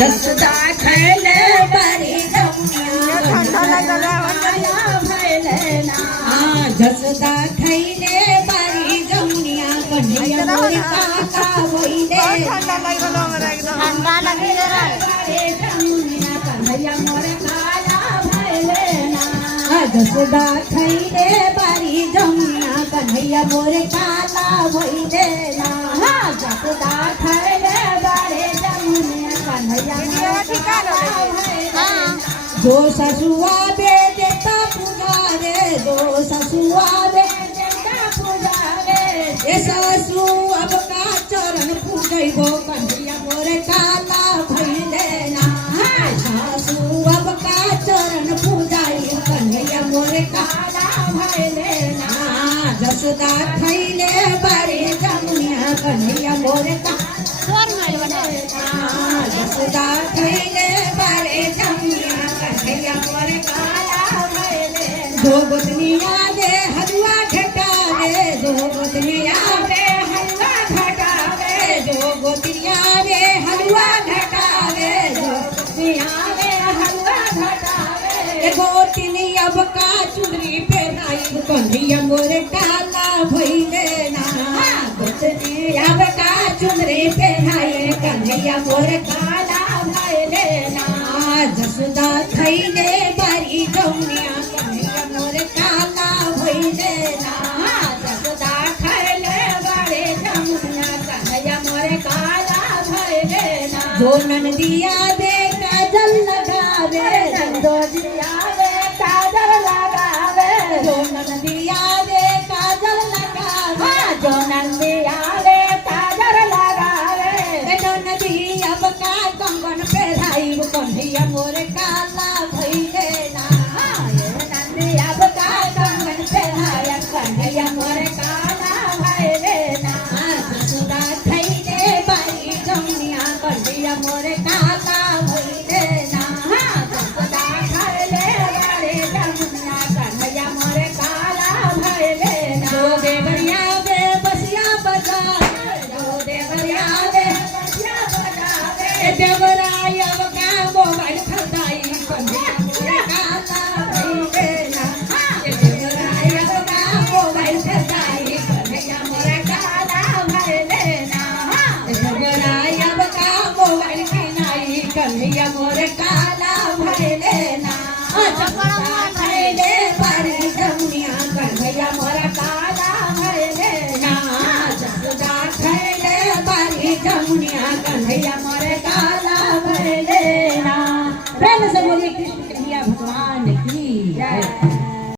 जसदा खैले बारी जमुनिया काला भैले ना जसदा खैले बारी जमुनिया कन्हैया मोर काला भैले ठंडा लगी जमुनिया कन्हैया मोर काला भैले ना जसदा खैले बारी जमुनिया कन्हैया मोर काला भैले ना जसदा खैले बारी जमुनिया कन्हैया दो ससुआ बे देता पूजा रे दो ससुआ बे देता पूजा रे ए ससु अब का चरण पूजैबो कन्हैया मोर काला भैले ना ससु अब का चरण पूजाई कन्हैया मोर काला भैले ना जसदा खैले बारी जमुनिया कन्हैया मोर काला जसदा खैले बारी जमुनिया कन्हैया मोर काला भैले दो गोतनिया दे हलवा घटावे दो गोतनिया दे हलवा घटावे दो गोतनिया दे हलवा घटावे दो गोतनिया दे हलवा घटावे गोतनी अब का चुनरी पहनाई कन्हैया मोर काला भैले ना गोतनी अब का चुनरी पहनाई कन्हैया मोर काला भैले ना जसदा खैले बारी जमुनिया कन्हैया मोर काला भैले ना जसदा खैले बारी जमुनिया कन्हैया मोर काला भैले ना जो ननदिया दे काजल लगावे जो दिया दे काजल लगावे जो ननदिया दे काजल लगावे जो नंदिया दे काजल लगावे जो नदी अब का कंगन पहनाई कन्हैया मोर काला भैले ना नंदी अब का कंगन पहनाया कन्हैया मोर काला भैले ना जसदा खैले बारी जमुनिया कन्हैया मोर काला भैले ना जसदा खैले बारी जमुनिया कन्हैया मोर काला भैले ना दो देवरिया बे बसिया बजावे दो देवरिया बे बसिया बजावे देवराय अब का मोबाइल खरीदाई कन्हैया मोर काला भैले ना देवराय अब का मोबाइल खरीदाई कन्हैया मोर काला भैले ना देवराय अब का मोबाइल खरीदाई कन्हैया मोर काला भैले ना खैले बारी जमुनिया कन्हैया मोर काला भैले ना जसदा खैले बारी जमुनिया कन्हैया मोर काला भैले ना प्रेम से बोलिए कृष्ण कन्हैया भगवान की जय।